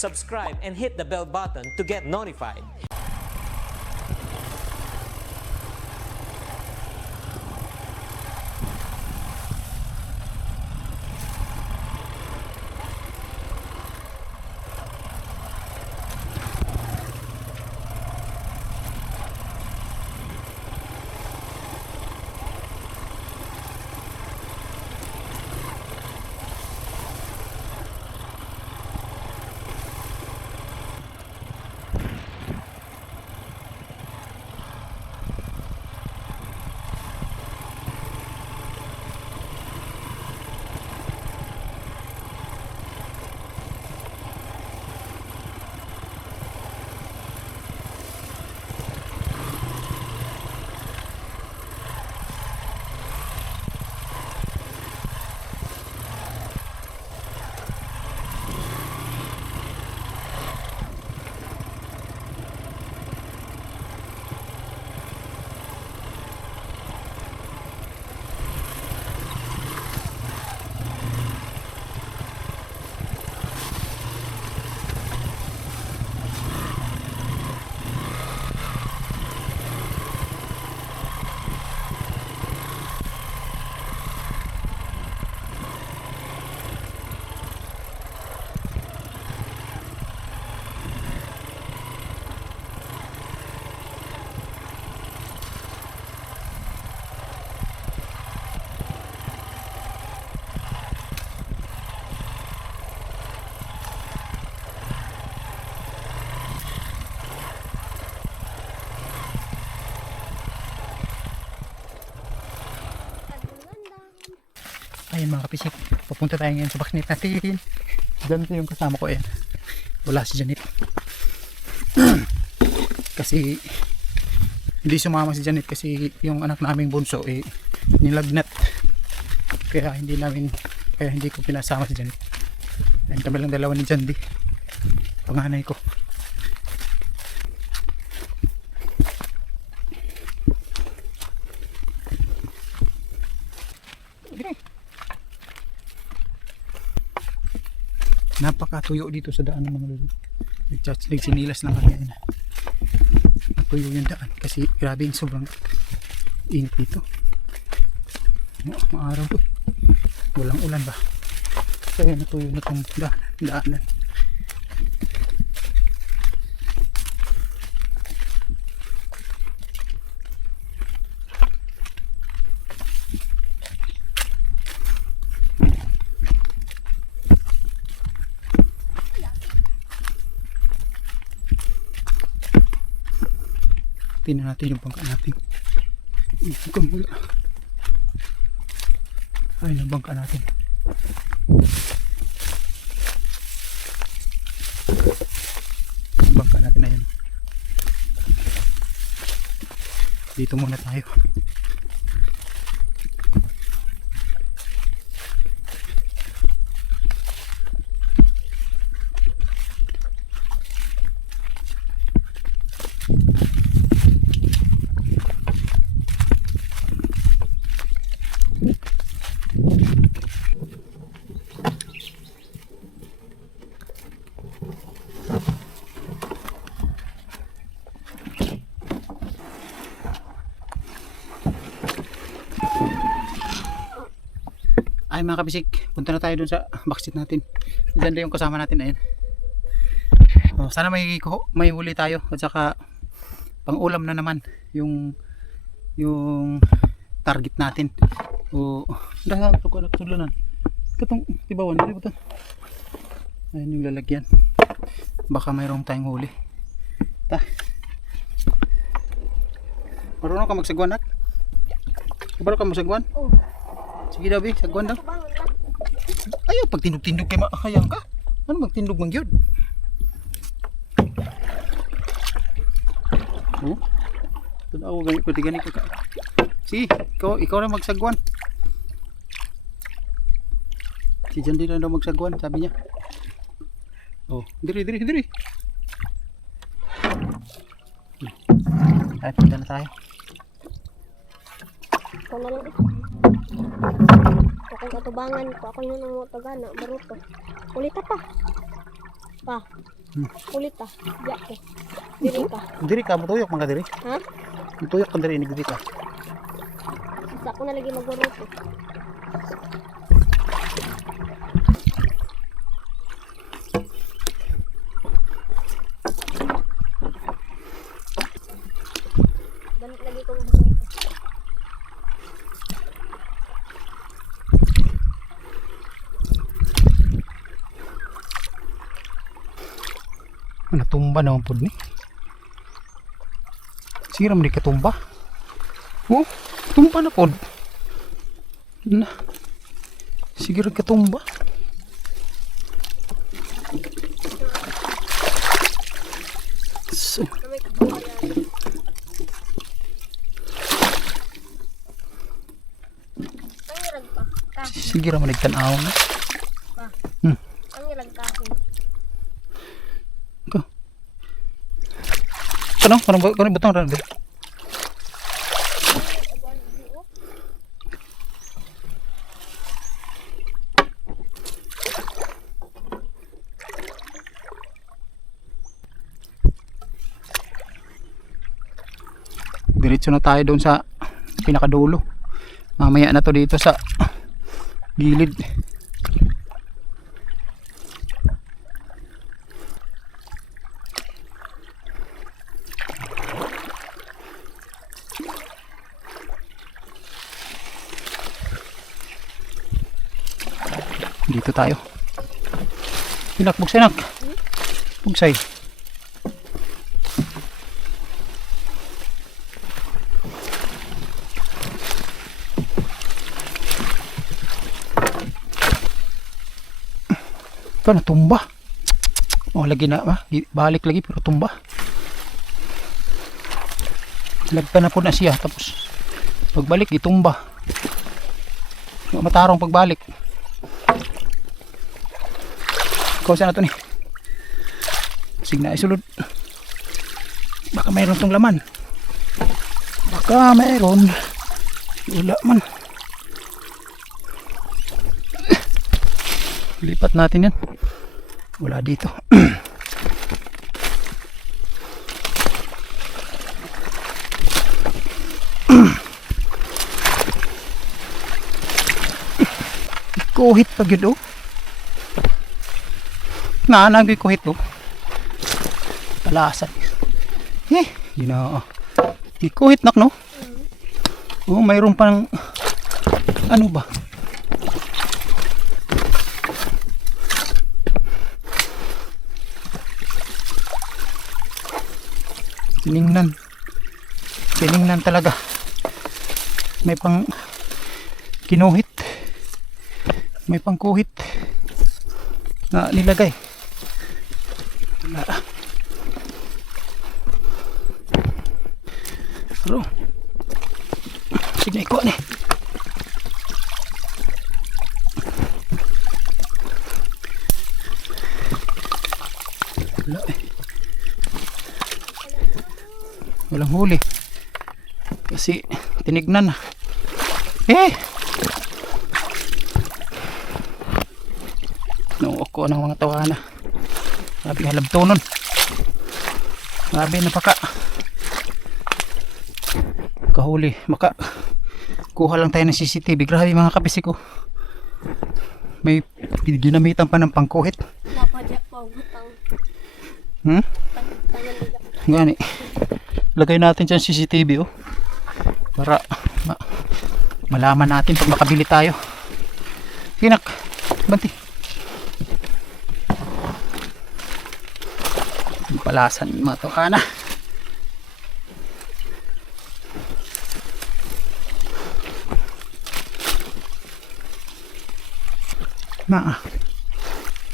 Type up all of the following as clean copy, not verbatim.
subscribe, and hit the bell button to get notified. Ayun mga kapisik, papunta tayo ngayon sa baknit natin. Ganito yung kasama ko, ayan. Wala si Janet. Kasi hindi sumama si Janet kasi yung anak naming bunso nilagnat. Kaya hindi ko pinasama si Janet. Ayun kami lang dalawa ni Jandy, panganay ko. Napakatuyo dito sa daan ng mga lolo. Nagsinilas lang kami. Natuyo yung daan kasi grabe yung sobrang init dito. Maaraw to. Walang ulan ba? Kaya natuyo na itong daanan. Tingnan natin yung bangka natin. Ay, yung bangka natin. Yung bangka natin na yun. Dito muna tayo. Ay mga kabisik, punta na tayo dun sa backseat natin. Ganda yung kasama natin, ayan. Sana may huli tayo at saka pang ulam na naman yung target natin. Dahil ito ko nagtulunan. Katong tibawan, ano ba ito? Ayan yung lalagyan. Baka mayroong tayong huli. Marunong ka magsagwan, nak? Marunong ka magsagwan? Oo. Sige daw, Bi, sagwan daw. Ayaw, pag tindog-tindog kay makakayang ka. Ano magtindog mang yun? Tanaw gani ko tigani ko ka. Si, ikaw na magsagwan. Si Jandy na daw magsagwan, sabi niya. Diri. Ay, punta na tayo. Ikaw na lang ito. Akong katubangan ko. Ako yun ang mga tagana. Baruto. Ulita pa. Pa. Ulit ah. Diyak ko. Dili ka. Diri ka, mutuyok mga diri. Ha? Mutuyok ka diri, diri ka. Isa ko na lagi magwaruto. Balik lagi ko magwaruto. Natumba naman po ni. Sira mo di katumba. Oh, tumba na po. Na. Sige rin katumba. So, Ang irag pa. Ka. sige rin mo nagtanaw na. Pa. Hmm. Ang irag kahoy. Ka. Kanang butang rin. Diretso na tayo doon sa pinakadulo. Mamaya na to dito sa gilid. Dito tayo. Pinak, bugsay nak. Bugsay. Ito na tumba. Oh, lagi na ba? Balik lagi pero tumba. Lagta na po na siya tapos pagbalik itumba. Matarong pagbalik. Kausa na to ni. Sige na isulod. Baka mayroon tong laman. Baka mayroon. Wala man. Lipat natin yan. Wala dito. Kuhit pa yun, oh. Naanagay kuhit, oh. Palasan. Yun na, oh. Kuhit nak, no? Oh, mayroon pang ano ba? Tiningnan talaga. May pang kinuhit. May pang kuhit na nilagay. Wala. Pero sige ko ni. Wala eh. Walang huli kasi tinignan na no ako ng mga tawana. Grabe halabto nun. Grabe napaka kahuli. Maka kuha lang tayo ng CCTV. Grabe mga kabisi ko. May ginamitan pa ng pangkuhit. Napadya pa utang. Gani. Lagay natin dyan CCTV, oh. Para malaman natin pag makabili tayo. Hinak. Banti. Palasan mga tokana.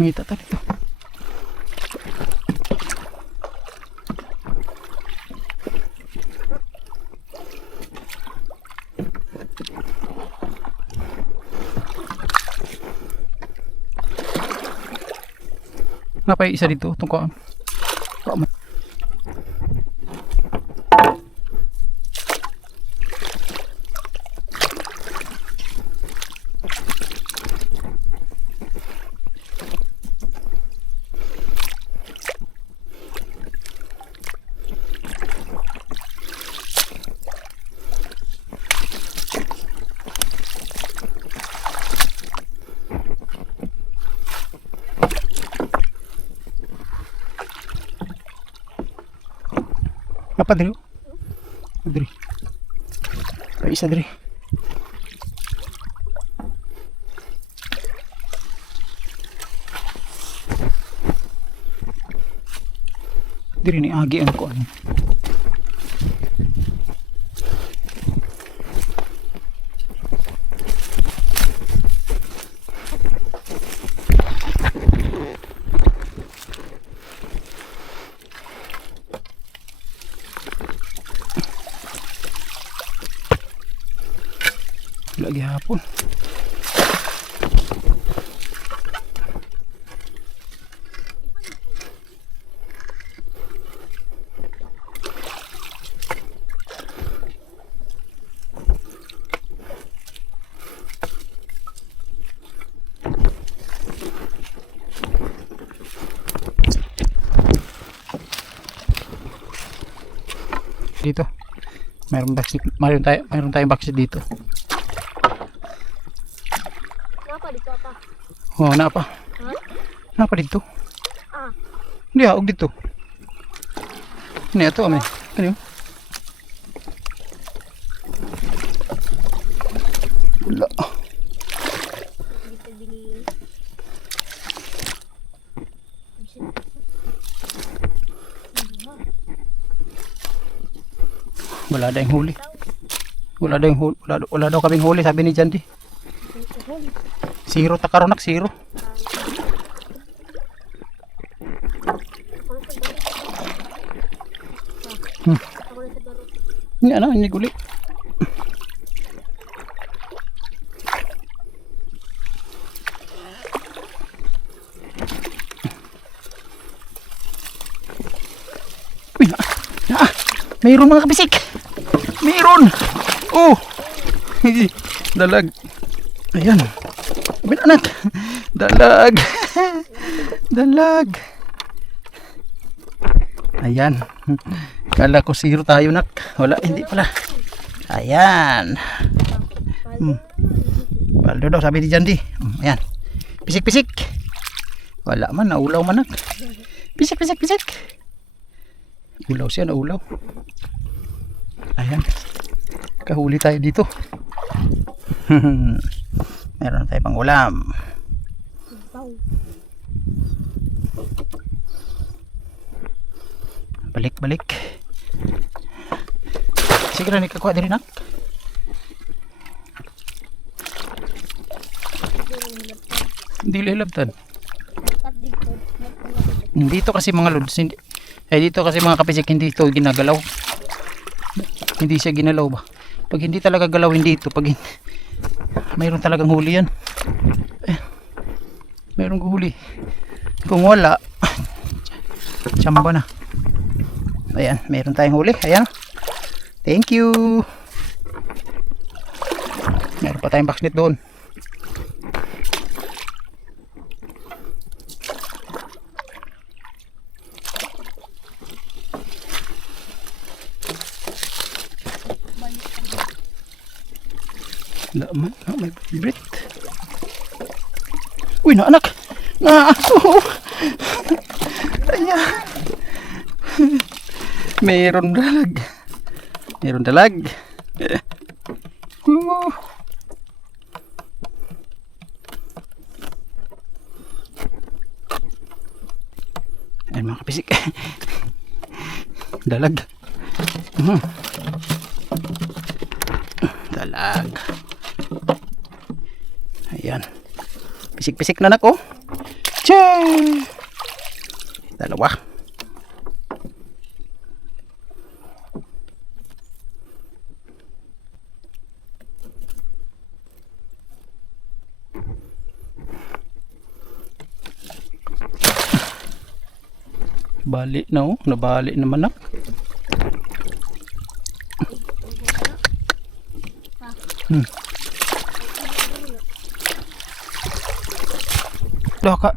Ngita tayo dito. Napay isa dito tungkol. Papa diri. Diri. Pa isa diri. Diri ni agi ang kuan. Lagi hapon. Dito mayroon tayong backseat dito. Napa dito apa? Oh, napa? Ha? Napa dito? Ah, Hindi og dito. Ini ato ame. Ano yun? Wala. dito bili. Wala daw yung huli. Wala daw kaming huli, sabi ni Jandy. Zero takaronak, zero. Ako na sa baro. Ini ano, ini guli. Uy, mayroon mga kabisik. Mayroon. Oh. Dalag. Ayan. Abin anak. Dalag. Dalag. Ayan. Kala ko zero tayo nak. Wala, hindi pala. Ayan. Baldo daw sabi ni Jandy. Ayan. Pisik-pisik. Wala man, naulaw man nak. Pisik-pisik-pisik. Ulaw siya, naulaw. Ayan. Kahuli tayo dito. Meron tayo pang ulam. Balik. Sige na, nikakuha din nak. Hindi lilabtan. Dito kasi mga lods, dito kasi mga kapisik, hindi ito ginagalaw. Hindi siya ginalaw ba? Pag hindi talaga galawin dito, pag hindi, mayroon talagang huli yan. Mayroong huli. Kung wala, tsamba na. Ayan, mayroon tayong huli. Ayan. Thank you. Mayroon pa tayong backsnet doon. Laman, may favorite. Uy, na anak. Ayan. Mayroon dalag. Ay mga kapisik. Dalag. Dalag. Ayan. Pisik-pisik na nako. Tiyay! Dalawa. Bali na oh. Nabali naman na. Ka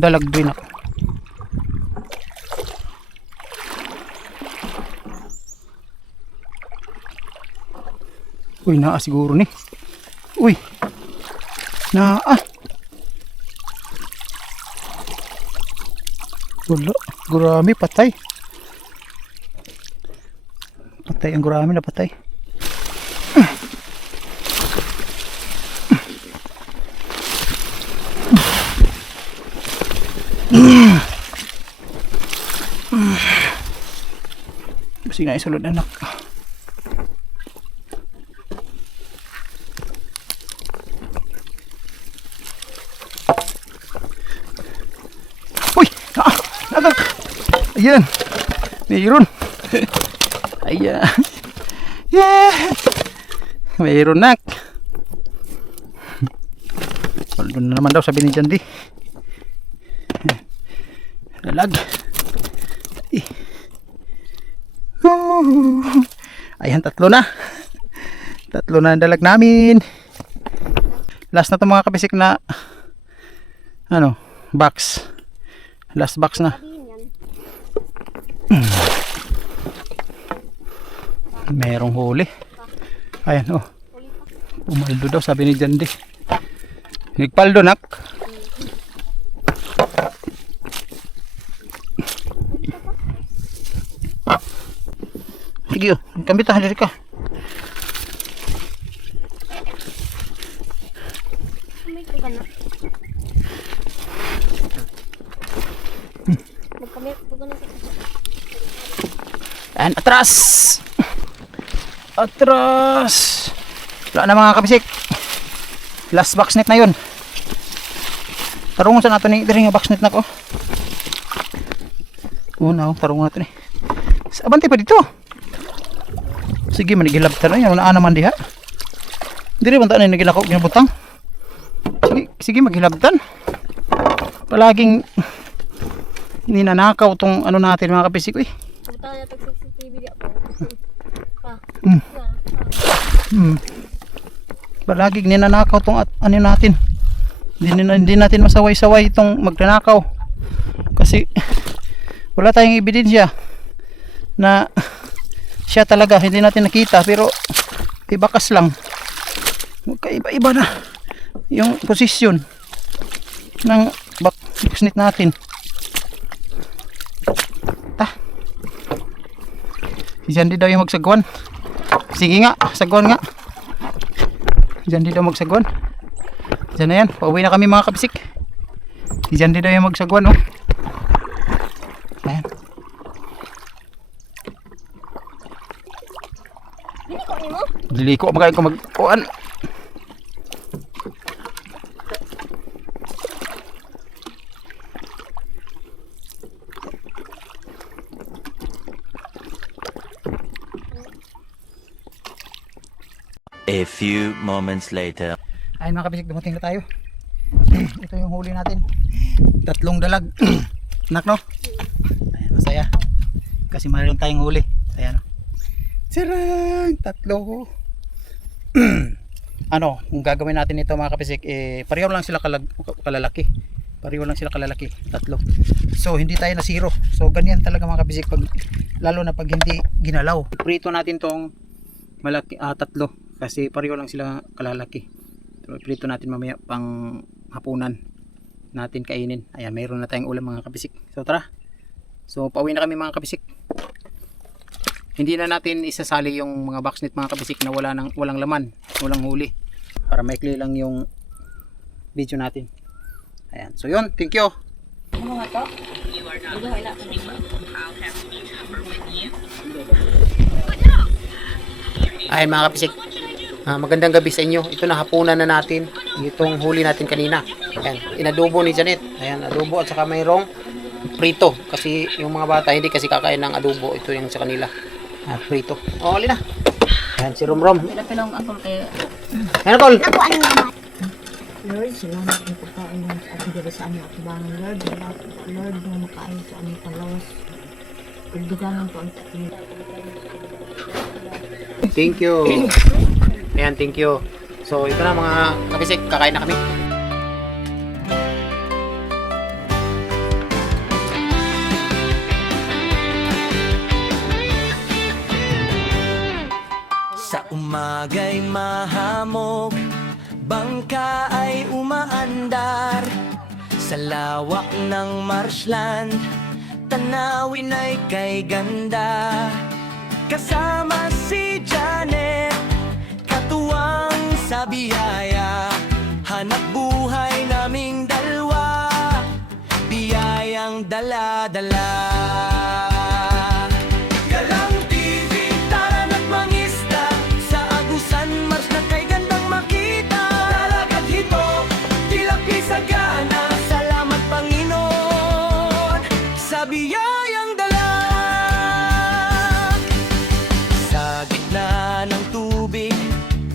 dalag din ako. Uy, naa siguro ni. Uy. Naa. Wala, gurami patay. Patay ang gurami na patay. Kasi na isulod anak. Uy! Agak! Ayan! Mayroon! Ayan! Yeah! Mayroon nak! Paldo na naman daw sabi ni Jandy. Lalag! Ayan, tatlo na ang dalag namin. Last na to mga kabisik na ano, box. Last box na. Merong huli. Ayan, oh. Umaldo daw sabi ni Jandy. Nagpaldo nak. Sige, kambit ah, diri ka. May ka na. Magkamit po na sa. And atras! Atras! Wala na mga kabisik. Last box net na yun. Tarungon sa nato ni diri nga box net na ko. Una, tarungon nato ni. Abante pa dito. Sige, manigilabtan na yan. Wala naman diha. Diri banta na nagilakaw ginabutang. Sige maghilabtan. Palaging ninanakaw tong ano natin mga kabisik. Uy. Punta na tag CCTV di ako. Pa. Palaging ninanakaw tong ano natin. Hindi natin masaway-saway itong magnanakaw. Kasi wala tayong ebidensya na siya talaga, hindi natin nakita, pero ibakas lang. Magkaiba-iba na yung posisyon ng backsnit natin. Si Jandy daw yung magsagwan. Sige nga, sagwan nga. Si Jandy daw magsagwan. Diyan na yan, pauwi na kami mga kabisik. Si Jandy daw yung magsagwan, oh. Ayan. Dili ko magayon ko magkuan. A few moments later. Ayun mga kabisik, dumating na tayo. Ito yung huli natin. 3 dalag. Nak no? Ayan, masaya. Kasi mayroon tayong huli. Ayan. Sarang! 3. Ano, kung gagawin natin ito mga kabisik, pareho lang sila kalalaki. Pareho lang sila kalalaki. 3. So, hindi tayo na zero. So, ganyan talaga mga kabisik. Lalo na pag hindi ginalaw. Prito natin tong malaki, 3. Kasi pareho lang sila kalalaki. So, prito natin mamaya pang hapunan natin kainin. Ayan, mayroon na tayong ulam mga kabisik. So, tara. So, pauwi na kami mga kabisik. Hindi na natin isasali yung mga boxnet mga kabisik na walang laman, walang huli. Para maikli lang yung video natin. Ayan. So yun, thank you. Ano nga to? Ayan mga kabisik. Magandang gabi sa inyo. Ito na hapunan na natin. Itong huli natin kanina. Ayan. Inadobo ni Janet. Ayan, adobo at saka mayroong prito. Kasi yung mga bata hindi kasi kakain ng adobo. Ito yung sa kanila. Prito. O, ali na. Ayan, si Romrom. Pinapilong ako kay... Ayan, Col. Lord, salamat ng pagkain ng ating diri sa aming atibangan, Lord. Lord, na makain sa aming palawas. Pagdugangan po ang tating. Thank you. Ayan, thank you. So, ito na mga kabisik. Kakain na kami. Sa umaga'y mahamog, bangka ay umaandar. Sa lawak ng marshland, tanawin ay kay ganda. kasama si Janet, katuwang sa biyaya. Hanap buhay naming dalawa, biyayang dala-dala. Galang TV, tara na't mangisda, sa Agusan, Mars na kay gandang makita. Dalagat hito, tilapia sagana, salamat Panginoon sa biyayang dala. Sa gitna ng tubig,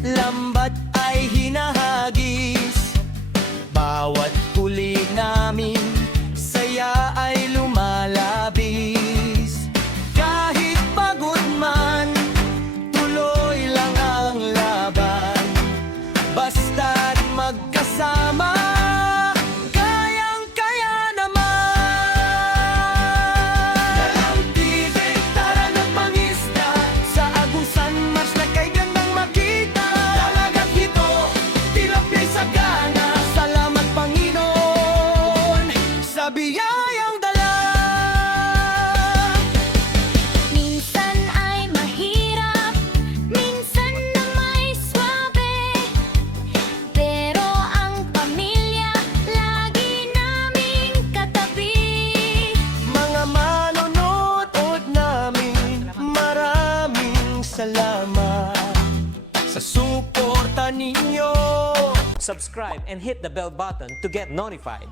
lambat ay hinahagis. Bawat kulig namin, saya ay lumalabis. Kahit pagod man, tuloy lang ang laban. Basta't magkasama, kayang-kaya naman. Galang TV, tara na't mangisda, sa Agusan, Mars na kay gandang makita. Dalagat hito, tilapia sagana, salamat Panginoon sa biyayang dala. Minsan ay mahirap, minsan na may swabe, pero ang pamilya lagi naming katabi. Mga manonood namin, maraming salamat sa suporta ninyo. Subscribe and hit the bell button to get notified.